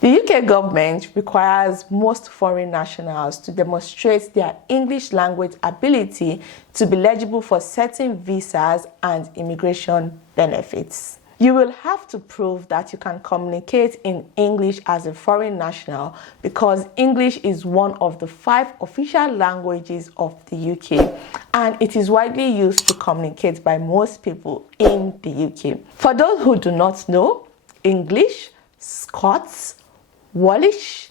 The UK government requires most foreign nationals to demonstrate their English language ability to be eligible for certain visas and immigration benefits. You will have to prove that you can communicate in English as a foreign national because English is one of the 5 official languages of the UK and it is widely used to communicate by most people in the UK. For those who do not know, English, Scots, Welsh,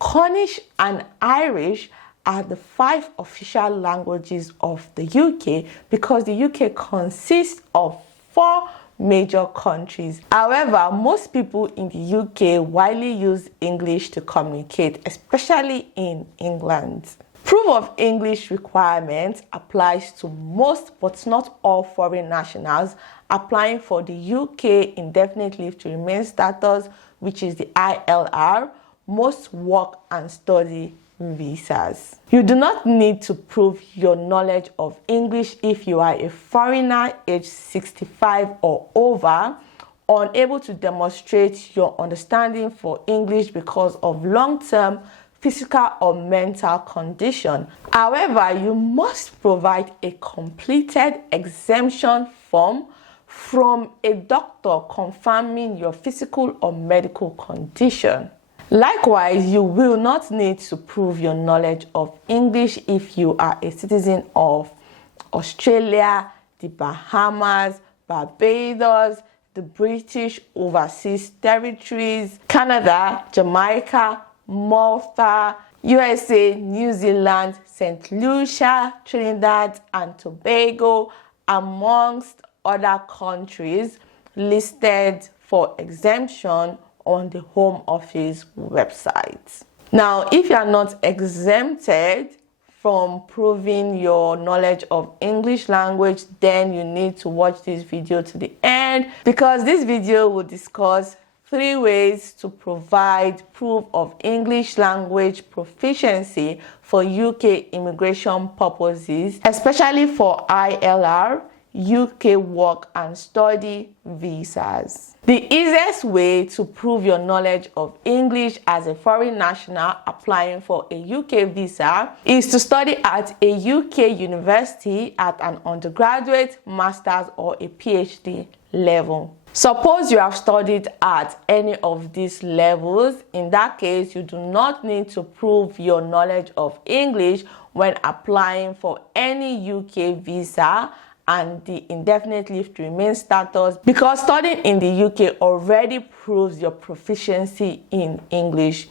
Cornish and Irish are the 5 official languages of the UK because the UK consists of 4 major countries. However, most people in the UK widely use English to communicate, especially in England. Proof of English requirement applies to most but not all foreign nationals applying for the UK indefinite leave to remain status, which is the ILR, most work and study visas. You do not need to prove your knowledge of English if you are a foreigner aged 65 or over, unable to demonstrate your understanding for English because of long-term physical or mental condition. However, you must provide a completed exemption form from a doctor confirming your physical or medical condition. Likewise, you will not need to prove your knowledge of English if you are a citizen of Australia, the Bahamas, Barbados, the British Overseas Territories, Canada, Jamaica, Malta, USA, New Zealand, St. Lucia, Trinidad and Tobago, amongst other countries listed for exemption on the Home Office website. Now, if you are not exempted from proving your knowledge of English language, then you need to watch this video to the end because this video will discuss 3 ways to provide proof of English language proficiency for UK immigration purposes, especially for ILR, UK work and study visas. The easiest way to prove your knowledge of English as a foreign national applying for a UK visa is to study at a UK university at an undergraduate, master's or a PhD level. Suppose you have studied at any of these levels. In that case, you do not need to prove your knowledge of English when applying for any UK visa and the indefinite leave to remain status because studying in the UK already proves your proficiency in English.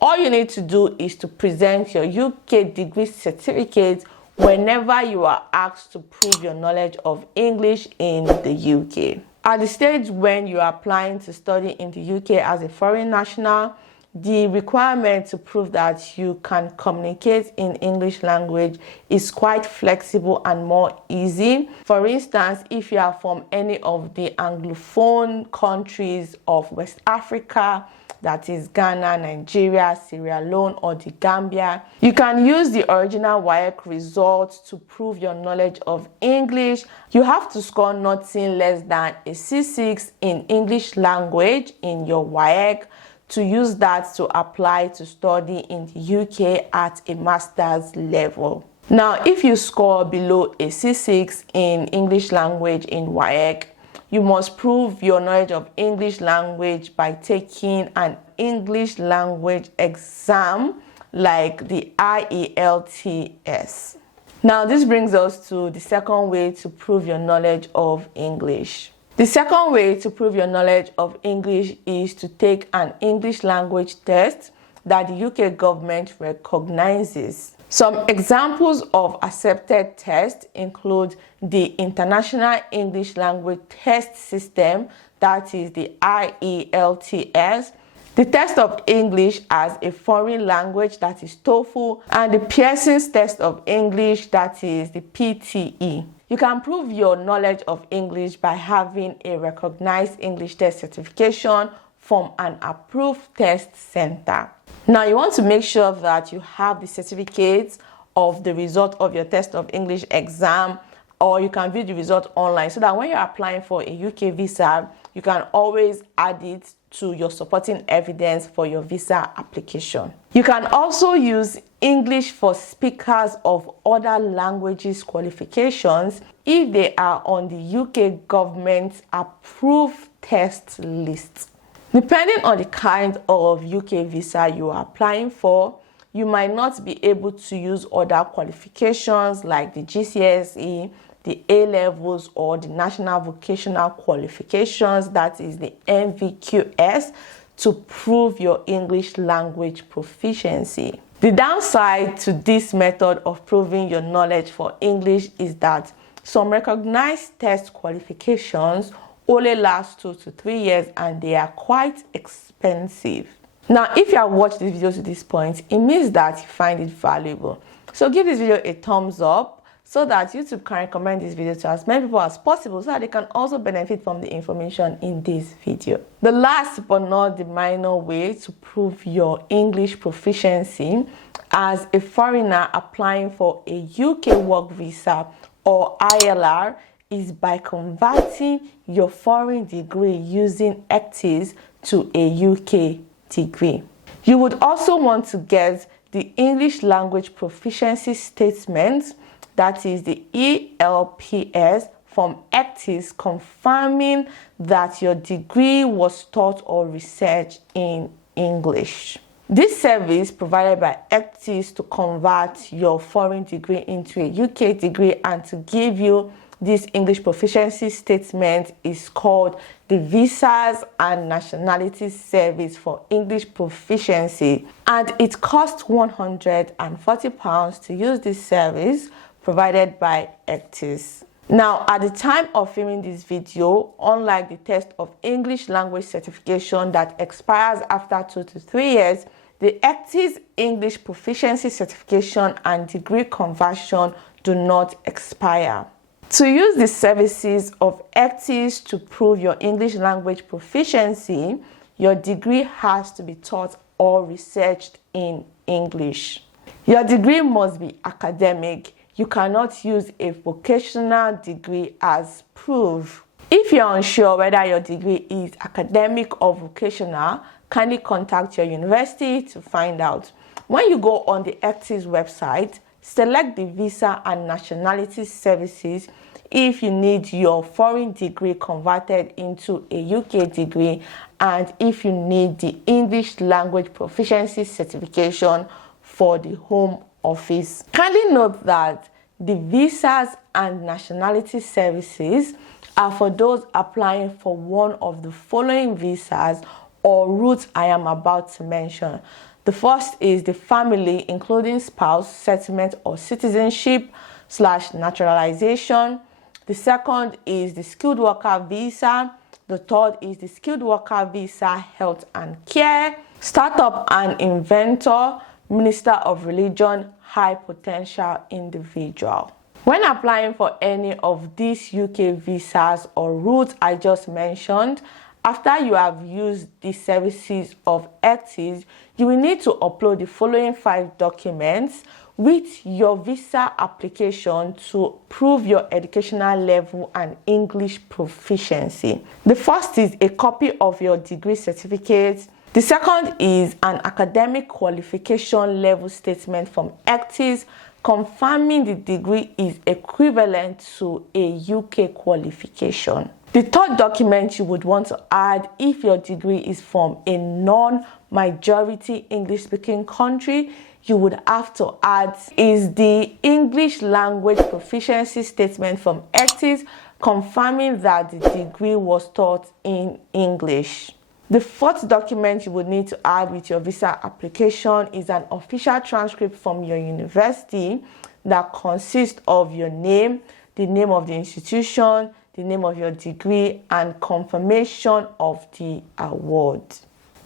All you need to do is to present your UK degree certificate whenever you are asked to prove your knowledge of English in the UK. At the stage when you are applying to study in the UK as a foreign national, the requirement to prove that you can communicate in English language is quite flexible and more easy. For instance, if you are from any of the Anglophone countries of West Africa, that is Ghana, Nigeria, Sierra Leone, or the Gambia, you can use the original WAEC results to prove your knowledge of English. You have to score nothing less than a C6 in English language in your WAEC to use that to apply to study in the UK at a master's level. Now, if you score below a C6 in English language in WAEC, you must prove your knowledge of English language by taking an English language exam like the IELTS. Now, this brings us to the second way to prove your knowledge of English. The second way to prove your knowledge of English is to take an English language test that the UK government recognizes. Some examples of accepted tests include the International English Language Test System, that is the IELTS, the Test of English as a Foreign Language, that is TOEFL, and the Pearson's Test of English, that is the PTE. You can prove your knowledge of English by having a recognized English test certification from an approved test center. Now, you want to make sure that you have the certificates of the result of your test of English exam, or you can view the result online so that when you're applying for a UK visa, you can always add it to your supporting evidence for your visa application. You can also use English for speakers of other languages qualifications if they are on the UK government approved test list. Depending on the kind of UK visa you are applying for, you might not be able to use other qualifications like the GCSE, the A-levels, or the National Vocational Qualifications, that is the NVQS, to prove your English language proficiency. The downside to this method of proving your knowledge for English is that some recognized test qualifications only last 2 to 3 years and they are quite expensive. Now, if you have watched this video to this point, it means that you find it valuable. So give this video a thumbs up so that YouTube can recommend this video to as many people as possible so that they can also benefit from the information in this video. The last but not the minor way to prove your English proficiency as a foreigner applying for a UK work visa or ILR is by converting your foreign degree using ECTS to a UK degree. You would also want to get the English language proficiency statement, that is the ELPS, from ECTS, confirming that your degree was taught or researched in English. This service provided by ECTS to convert your foreign degree into a UK degree and to give you this English proficiency statement is called the Visas and Nationalities Service for English Proficiency, and it costs £140 to use this service provided by ECTS. Now, at the time of filming this video, unlike the test of English language certification that expires after 2 to 3 years, the ECTS English proficiency certification and degree conversion do not expire. To use the services of ECTS to prove your English language proficiency, your degree has to be taught or researched in English. Your degree must be academic. You cannot use a vocational degree as proof. If you're unsure whether your degree is academic or vocational, kindly contact your university to find out. When you go on the ECTS website, select the Visa and Nationality Services if you need your foreign degree converted into a UK degree and if you need the English language proficiency certification for the home office. Kindly note that the Visas and Nationality Services are for those applying for one of the following visas or routes I am about to mention. The first is the family, including spouse, settlement or citizenship / naturalization. The second is the skilled worker visa. The third is the skilled worker visa, health and care. Startup and inventor, minister of religion, high potential individual. When applying for any of these UK visas or routes I just mentioned, after you have used the services of ECTS, you will need to upload the following 5 documents with your visa application to prove your educational level and English proficiency. The first is a copy of your degree certificate. The second is an academic qualification level statement from ECTS confirming the degree is equivalent to a UK qualification. The third document you would want to add if your degree is from a non-majority English-speaking country, you would have to add is the English language proficiency statement from ECTS confirming that the degree was taught in English. The fourth document you would need to add with your visa application is an official transcript from your university that consists of your name, the name of the institution, the name of your degree, and confirmation of the award.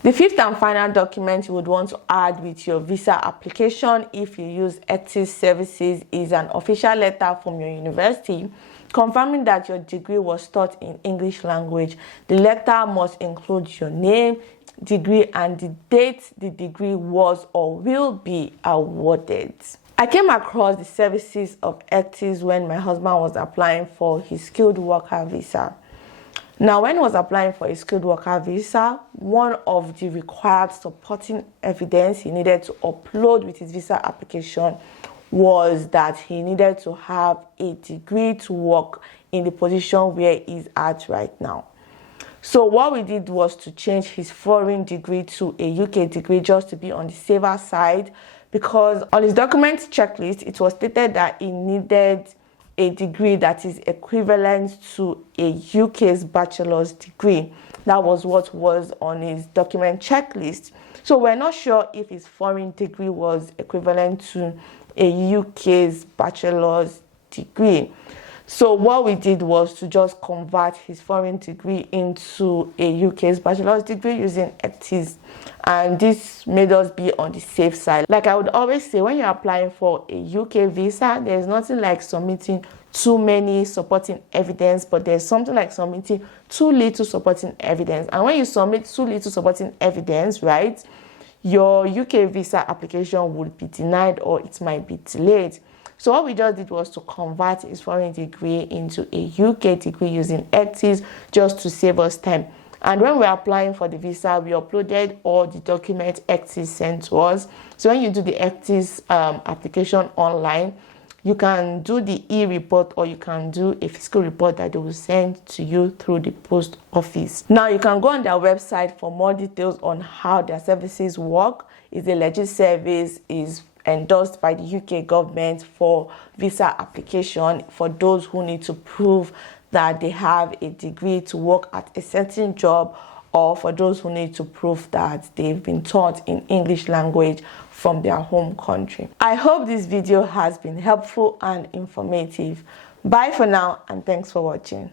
The fifth and final document you would want to add with your visa application if you use ECTS services is an official letter from your university confirming that your degree was taught in English language. The letter must include your name, degree, and the date the degree was or will be awarded. I came across the services of ECTS when my husband was applying for his skilled worker visa. Now, when he was applying for a skilled worker visa, one of the required supporting evidence he needed to upload with his visa application was that he needed to have a degree to work in the position where he's at right now. So what we did was to change his foreign degree to a UK degree just to be on the safer side, because on his document checklist, it was stated that he needed a degree that is equivalent to a UK's bachelor's degree. That was what was on his document checklist. So we're not sure if his foreign degree was equivalent to a UK's bachelor's degree. So what we did was to just convert his foreign degree into a UK's bachelor's degree using ECTS, and this made us be on the safe side. Like I would always say, when you're applying for a UK visa, there's nothing like submitting too many supporting evidence, but there's something like submitting too little supporting evidence. And when you submit too little supporting evidence, right, your UK visa application would be denied or it might be delayed. So what we just did was to convert his foreign degree into a UK degree using ECTS just to save us time. And when we're applying for the visa, we uploaded all the documents ECTS sent to us. So when you do the ECTS application online, you can do the e-report or you can do a physical report that they will send to you through the post office. Now you can go on their website for more details on how their services work. It's a legit service, is endorsed by the UK government for visa application for those who need to prove that they have a degree to work at a certain job, or for those who need to prove that they've been taught in English language from their home country. I hope this video has been helpful and informative. Bye for now, and thanks for watching.